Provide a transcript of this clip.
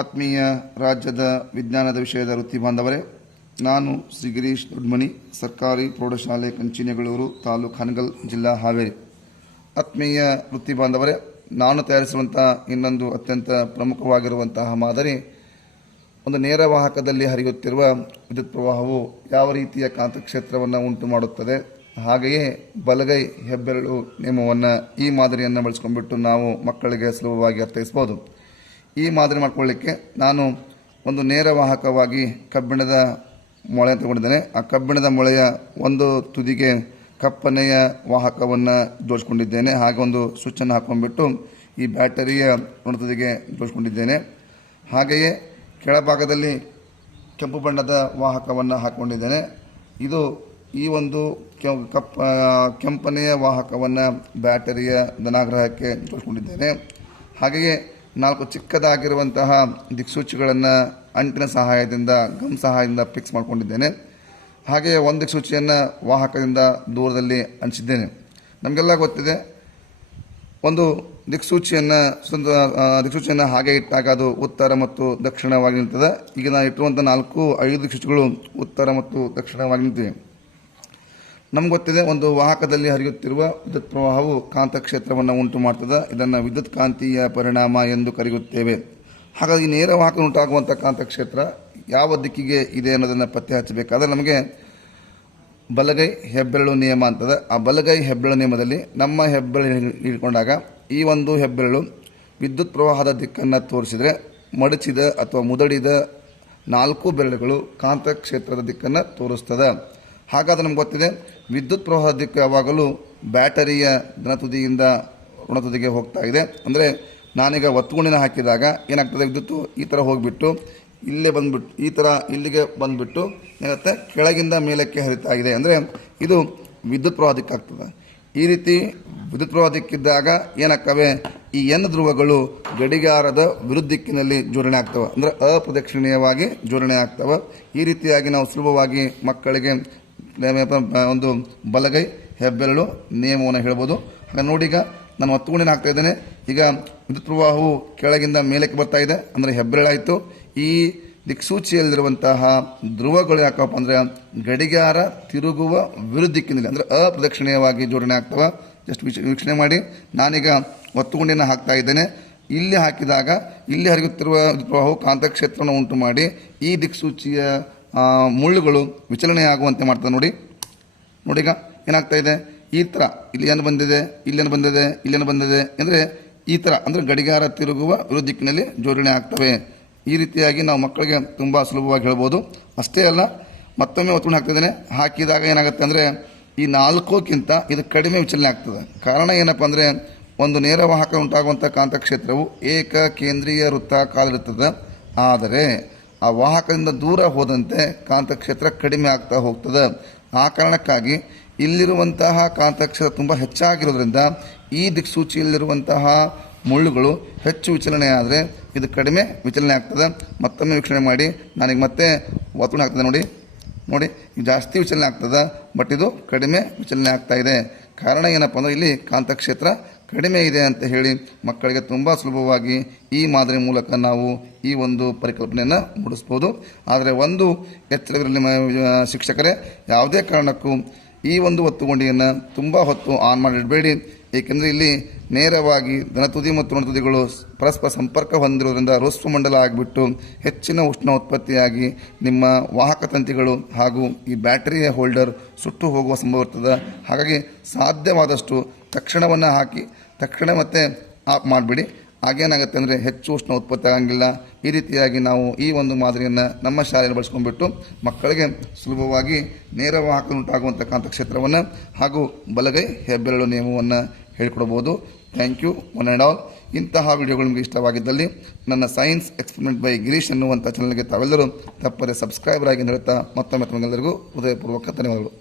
ಆತ್ಮೀಯ ರಾಜ್ಯದ ವಿಜ್ಞಾನದ ವಿಷಯದ ವೃತ್ತಿ ಬಾಂಧವರೇ, ನಾನು ಶ್ರೀ ಗಿರೀಶ್ ದೊಡ್ಮನಿ, ಸರ್ಕಾರಿ ಪ್ರೌಢಶಾಲೆ ಕಂಚಿನೆಗಳೂರು, ತಾಲೂಕು ಹನಗಲ್, ಜಿಲ್ಲಾ ಹಾವೇರಿ. ಆತ್ಮೀಯ ವೃತ್ತಿ ಬಾಂಧವರೇ, ನಾನು ತಯಾರಿಸುವಂಥ ಇನ್ನೊಂದು ಅತ್ಯಂತ ಪ್ರಮುಖವಾಗಿರುವಂತಹ ಮಾದರಿ, ಒಂದು ನೇರ ವಾಹಕದಲ್ಲಿ ಹರಿಯುತ್ತಿರುವ ವಿದ್ಯುತ್ ಪ್ರವಾಹವು ಯಾವ ರೀತಿಯ ಕಾಂತಕ್ಷೇತ್ರವನ್ನು ಉಂಟು ಮಾಡುತ್ತದೆ, ಹಾಗೆಯೇ ಬಲಗೈ ಹೆಬ್ಬೆರಳು ನಿಯಮವನ್ನು ಈ ಮಾದರಿಯನ್ನು ಬಳಸ್ಕೊಂಡ್ಬಿಟ್ಟು ನಾವು ಮಕ್ಕಳಿಗೆ ಸುಲಭವಾಗಿ ಅರ್ಥೈಸ್ಬೋದು. ಈ ಮಾದರಿ ಮಾಡ್ಕೊಳ್ಳಿಕ್ಕೆ ನಾನು ಒಂದು ನೇರ ವಾಹಕವಾಗಿ ಕಬ್ಬಿಣದ ಮೊಳೆ ತಗೊಂಡಿದ್ದೇನೆ. ಆ ಕಬ್ಬಿಣದ ಮೊಳೆಯ ಒಂದು ತುದಿಗೆ ಕಪ್ಪನೆಯ ವಾಹಕವನ್ನು ಜೋಡಿಸ್ಕೊಂಡಿದ್ದೇನೆ. ಹಾಗೆ ಒಂದು ಸ್ವಿಚ್ಚನ್ನು ಹಾಕೊಂಡ್ಬಿಟ್ಟು ಈ ಬ್ಯಾಟರಿಯ ಒಂದು ತುದಿಗೆ ಜೋಡಿಸ್ಕೊಂಡಿದ್ದೇನೆ. ಹಾಗೆಯೇ ಕೆಳಭಾಗದಲ್ಲಿ ಕೆಂಪು ಬಣ್ಣದ ವಾಹಕವನ್ನು ಹಾಕ್ಕೊಂಡಿದ್ದೇನೆ. ಇದು ಈ ಒಂದು ಕೆಂಪನೆಯ ವಾಹಕವನ್ನು ಬ್ಯಾಟರಿಯ ಧನಾಗ್ರಹಕ್ಕೆ ಜೋಡಿಸ್ಕೊಂಡಿದ್ದೇನೆ. ಹಾಗೆಯೇ 4 ಚಿಕ್ಕದಾಗಿರುವಂತಹ ದಿಕ್ಸೂಚಿಗಳನ್ನು ಅಂಟಿನ ಸಹಾಯದಿಂದ ಗಮ್ ಸಹಾಯದಿಂದ ಫಿಕ್ಸ್ ಮಾಡಿಕೊಂಡಿದ್ದೇನೆ. ಹಾಗೆಯೇ ಒಂದು ದಿಕ್ಸೂಚಿಯನ್ನು ವಾಹಕದಿಂದ ದೂರದಲ್ಲಿ ಅಂಟಿಸಿದ್ದೇನೆ. ನಮಗೆಲ್ಲ ಗೊತ್ತಿದೆ, ಒಂದು ದಿಕ್ಸೂಚಿಯನ್ನು ಹಾಗೆ ಇಟ್ಟಾಗ ಅದು ಉತ್ತರ ಮತ್ತು ದಕ್ಷಿಣವಾಗಿ ನಿಲ್ತದೆ. ಈಗ ನಾನು ಇಟ್ಟಿರುವಂಥ 4-5 ದಿಕ್ಸೂಚಿಗಳು ಉತ್ತರ ಮತ್ತು ದಕ್ಷಿಣವಾಗಿ ನಿಂತಿವೆ. ನಮ್ಗೆ ಗೊತ್ತಿದೆ, ಒಂದು ವಾಹಕದಲ್ಲಿ ಹರಿಯುತ್ತಿರುವ ವಿದ್ಯುತ್ ಪ್ರವಾಹವು ಕಾಂತಕ್ಷೇತ್ರವನ್ನು ಉಂಟು ಮಾಡ್ತದೆ. ಇದನ್ನು ವಿದ್ಯುತ್ ಕಾಂತೀಯ ಪರಿಣಾಮ ಎಂದು ಕರೆಯುತ್ತೇವೆ. ಹಾಗಾಗಿ ನೇರ ವಾಹಕ ಉಂಟಾಗುವಂಥ ಕಾಂತಕ್ಷೇತ್ರ ಯಾವ ದಿಕ್ಕಿಗೆ ಇದೆ ಅನ್ನೋದನ್ನು ಪತ್ತೆ ಹಚ್ಚಬೇಕಾದ್ರೆ ನಮಗೆ ಬಲಗೈ ಹೆಬ್ಬೆರಳು ನಿಯಮ ಅಂತದೆ. ಆ ಬಲಗೈ ಹೆಬ್ಬೆರಳು ನಿಯಮದಲ್ಲಿ ನಮ್ಮ ಹೆಬ್ಬೆರಳು ಹಿಡ್ಕೊಂಡಾಗ ಈ ಒಂದು ಹೆಬ್ಬೆರಳು ವಿದ್ಯುತ್ ಪ್ರವಾಹದ ದಿಕ್ಕನ್ನು ತೋರಿಸಿದರೆ ಮಡಚಿದ ಅಥವಾ ಮುದಡಿದ 4 ಬೆರಳುಗಳು ಕಾಂತಕ್ಷೇತ್ರದ ದಿಕ್ಕನ್ನು ತೋರಿಸ್ತದೆ. ಹಾಗಾದರೆ ನಮ್ಗೆ ಗೊತ್ತಿದೆ, ವಿದ್ಯುತ್ ಪ್ರವಾಹದ ದಿಕ್ಕು ಯಾವಾಗಲೂ ಬ್ಯಾಟರಿಯ ಧನತುದಿಯಿಂದ ಋಣತುದಿಗೆ ಹೋಗ್ತಾ ಇದೆ. ಅಂದರೆ ನಾನೀಗ ಒತ್ತುಗುಣಿನ ಹಾಕಿದಾಗ ಏನಾಗ್ತದೆ, ವಿದ್ಯುತ್ತು ಈ ಥರ ಹೋಗಿಬಿಟ್ಟು ಇಲ್ಲೇ ಬಂದುಬಿಟ್ಟು ಈ ಥರ ಇಲ್ಲಿಗೆ ಬಂದುಬಿಟ್ಟು ಏನಾಗುತ್ತೆ, ಕೆಳಗಿಂದ ಮೇಲಕ್ಕೆ ಹರಿತಾ ಇದೆ. ಅಂದರೆ ಇದು ವಿದ್ಯುತ್ ಪ್ರವಾಹ ದಿಕ್ಕಾಗ್ತದೆ. ಈ ರೀತಿ ವಿದ್ಯುತ್ ಪ್ರವಾಹ ದಿಕ್ಕಿದ್ದಾಗ ಏನಾಗ್ತವೆ, ಈ ಎನ್ ಧ್ರುವಗಳು ಗಡಿಯಾರದ ವಿರುದ್ಧ ದಿಕ್ಕಿನಲ್ಲಿ ಜೋಡಣೆ ಆಗ್ತವೆ. ಅಂದರೆ ಅಪ್ರದಕ್ಷಿಣೀಯವಾಗಿ ಜೋಡಣೆ ಆಗ್ತವೆ. ಈ ರೀತಿಯಾಗಿ ನಾವು ಸುಲಭವಾಗಿ ಮಕ್ಕಳಿಗೆ ಒಂದು ಬಲಗೈ ಹೆಬ್ಬೆರಳು ನಿಯಮವನ್ನು ಹೇಳ್ಬೋದು. ಹಾಗೆ ನೋಡಿ, ಈಗ ನಾನು ಒತ್ತುಗುಣಿನ ಹಾಕ್ತಾ ಇದ್ದೇನೆ. ಈಗ ವಿದ್ಯುತ್ ಪ್ರವಾಹವು ಕೆಳಗಿಂದ ಮೇಲಕ್ಕೆ ಬರ್ತಾ ಇದೆ, ಅಂದರೆ ಹೆಬ್ಬೆರಳಾಯಿತು. ಈ ದಿಕ್ಸೂಚಿಯಲ್ಲಿರುವಂತಹ ಧ್ರುವಗಳು ಯಾಕಪ್ಪ ಅಂದರೆ ಗಡಿಯಾರ ತಿರುಗುವ ವಿರುದ್ಧ ದಿಕ್ಕಿನಲ್ಲಿ, ಅಂದರೆ ಅಪ್ರದಕ್ಷಿಣೀಯವಾಗಿ ಜೋಡಣೆ ಆಗ್ತವೆ. ಜಸ್ಟ್ ವೀಕ್ಷಣೆ ಮಾಡಿ. ನಾನೀಗ ಒತ್ತುಗುಂಡಿನ ಹಾಕ್ತಾ ಇದ್ದೇನೆ. ಇಲ್ಲಿ ಹಾಕಿದಾಗ ಇಲ್ಲಿ ಹರಿಯುತ್ತಿರುವ ಪ್ರವಾಹವು ಕಾಂತಕ್ಷೇತ್ರವನ್ನು ಉಂಟು ಮಾಡಿ ಈ ದಿಕ್ಸೂಚಿಯ ಮುಳ್ಳುಗಳು ವಿಚಲನೆ ಆಗುವಂತೆ ಮಾಡ್ತದೆ. ನೋಡಿ ಈಗ ಏನಾಗ್ತಾ ಇದೆ, ಈ ಥರ ಇಲ್ಲಿ ಏನು ಬಂದಿದೆ, ಇಲ್ಲೇನು ಬಂದಿದೆ, ಇಲ್ಲೇನು ಬಂದಿದೆ, ಅಂದರೆ ಈ ಥರ, ಅಂದರೆ ಗಡಿಯಾರ ತಿರುಗುವ ವಿರುದ್ಧ ದಿಕ್ಕಿನಲ್ಲಿ ಜೋಡಣೆ ಆಗ್ತವೆ. ಈ ರೀತಿಯಾಗಿ ನಾವು ಮಕ್ಕಳಿಗೆ ತುಂಬ ಸುಲಭವಾಗಿ ಹೇಳ್ಬೋದು. ಅಷ್ಟೇ ಅಲ್ಲ, ಮತ್ತೊಮ್ಮೆ ಒತ್ತುಗುಂಡು ಹಾಕ್ತಿದ್ದೇನೆ. ಹಾಕಿದಾಗ ಏನಾಗುತ್ತೆ ಅಂದರೆ ಈ 4ಕ್ಕಿಂತ ಇದು ಕಡಿಮೆ ವಿಚಲನೆ ಆಗ್ತದೆ. ಕಾರಣ ಏನಪ್ಪ ಅಂದರೆ, ಒಂದು ನೇರ ವಾಹಕ ಉಂಟಾಗುವಂಥ ಕಾಂತಕ್ಷೇತ್ರವು ಏಕ ಕೇಂದ್ರೀಯ ವೃತ್ತಾಕಾರ ಇರುತ್ತದೆ. ಆದರೆ ಆ ವಾಹಕದಿಂದ ದೂರ ಹೋದಂತೆ ಕಾಂತಕ್ಷೇತ್ರ ಕಡಿಮೆ ಆಗ್ತಾ ಹೋಗ್ತದೆ. ಆ ಕಾರಣಕ್ಕಾಗಿ ಇಲ್ಲಿರುವಂತಹ ಕಾಂತಕ್ಷೇತ್ರ ತುಂಬ ಹೆಚ್ಚಾಗಿರೋದ್ರಿಂದ ಈ ದಿಕ್ಸೂಚಿಯಲ್ಲಿರುವಂತಹ ಮುಳ್ಳುಗಳು ಹೆಚ್ಚು ವಿಚಲನೆ ಆದರೆ ಇದು ಕಡಿಮೆ ವಿಚಲನೆ ಆಗ್ತದೆ. ಮತ್ತೊಮ್ಮೆ ವೀಕ್ಷಣೆ ಮಾಡಿ. ನಾನೀಗ ಮತ್ತೆ ಒತ್ತುಗುಂಡು ಹಾಕ್ತದೆ. ನೋಡಿ ಇದು ಜಾಸ್ತಿ ವಿಚಲನೆ ಆಗ್ತದೆ, ಬಟ್ ಇದು ಕಡಿಮೆ ವಿಚಲನೆ ಆಗ್ತಾ ಇದೆ. ಕಾರಣ ಏನಪ್ಪ ಅಂದರೆ ಇಲ್ಲಿ ಕಾಂತಕ್ಷೇತ್ರ ಕಡಿಮೆ ಇದೆ ಅಂತ ಹೇಳಿ ಮಕ್ಕಳಿಗೆ ತುಂಬ ಸುಲಭವಾಗಿ ಈ ಮಾದರಿ ಮೂಲಕ ನಾವು ಈ ಒಂದು ಪರಿಕಲ್ಪನೆಯನ್ನು ಮೂಡಿಸ್ಬೋದು. ಆದರೆ ಒಂದು ಎಚ್ಚರವಿರಲಿ ಶಿಕ್ಷಕರೇ, ಯಾವುದೇ ಕಾರಣಕ್ಕೂ ಈ ಒಂದು ಒತ್ತುಗುಂಡಿಯನ್ನು ತುಂಬ ಹೊತ್ತು ಆನ್ ಮಾಡಿಡಬೇಡಿ. ಏಕೆಂದರೆ ಇಲ್ಲಿ ನೇರವಾಗಿ ಧನತುದಿ ಮತ್ತು ಋಣತುದಿಗಳು ಪರಸ್ಪರ ಸಂಪರ್ಕ ಹೊಂದಿರೋದ್ರಿಂದ ರೋಸ್ವಮಂಡಲ ಆಗಿಬಿಟ್ಟು ಹೆಚ್ಚಿನ ಉಷ್ಣ ಉತ್ಪತ್ತಿಯಾಗಿ ನಿಮ್ಮ ವಾಹಕ ತಂತಿಗಳು ಹಾಗೂ ಈ ಬ್ಯಾಟರಿಯ ಹೋಲ್ಡರ್ ಸುಟ್ಟು ಹೋಗುವ ಸಂಭವ ಇರ್ತದೆ. ಹಾಗಾಗಿ ಸಾಧ್ಯವಾದಷ್ಟು ತಕ್ಷಣವನ್ನು ಹಾಕಿ ತಕ್ಷಣ ಮತ್ತೆ ಆಫ್ ಮಾಡಿಬಿಡಿ. ಆಗೇನಾಗುತ್ತೆ ಅಂದರೆ ಹೆಚ್ಚು ಉಷ್ಣ ಉತ್ಪತ್ತಿ ಆಗಂಗಿಲ್ಲ. ಈ ರೀತಿಯಾಗಿ ನಾವು ಈ ಒಂದು ಮಾದರಿಯನ್ನು ನಮ್ಮ ಶಾಲೆಯಲ್ಲಿ ಬಳಸ್ಕೊಂಡ್ಬಿಟ್ಟು ಮಕ್ಕಳಿಗೆ ಸುಲಭವಾಗಿ ನೇರ ವಾಹಕ ಉಂಟಾಗುವಂಥ ಕಾಂತಕ್ಷೇತ್ರವನ್ನು ಹಾಗೂ ಬಲಗೈ ಹೆಬ್ಬೆರಳು ನಿಯಮವನ್ನು ಹೇಳಿಕೊಡ್ಬೋದು. Thank you one and all. ಇಂತಹ ವಿಡಿಯೋಗಳು ನಿಮಗೆ ಇಷ್ಟವಾಗಿದ್ದಲ್ಲಿ ನನ್ನ ಸೈನ್ಸ್ ಎಕ್ಸ್ಪೆರಿಮೆಂಟ್ ಬೈ ಗಿರೀಶ್ ಅನ್ನುವಂಥ ಚಾನಲ್ಗೆ ತಾವೆಲ್ಲರೂ ತಪ್ಪದೆ ಸಬ್ಸ್ಕ್ರೈಬರ್ ಆಗಿ ಹೇಳ್ತಾ ಮತ್ತೊಮ್ಮೆ ತಮಗೆಲ್ಲರಿಗೂ ಹೃದಯಪೂರ್ವಕ ಧನ್ಯವಾದಗಳು.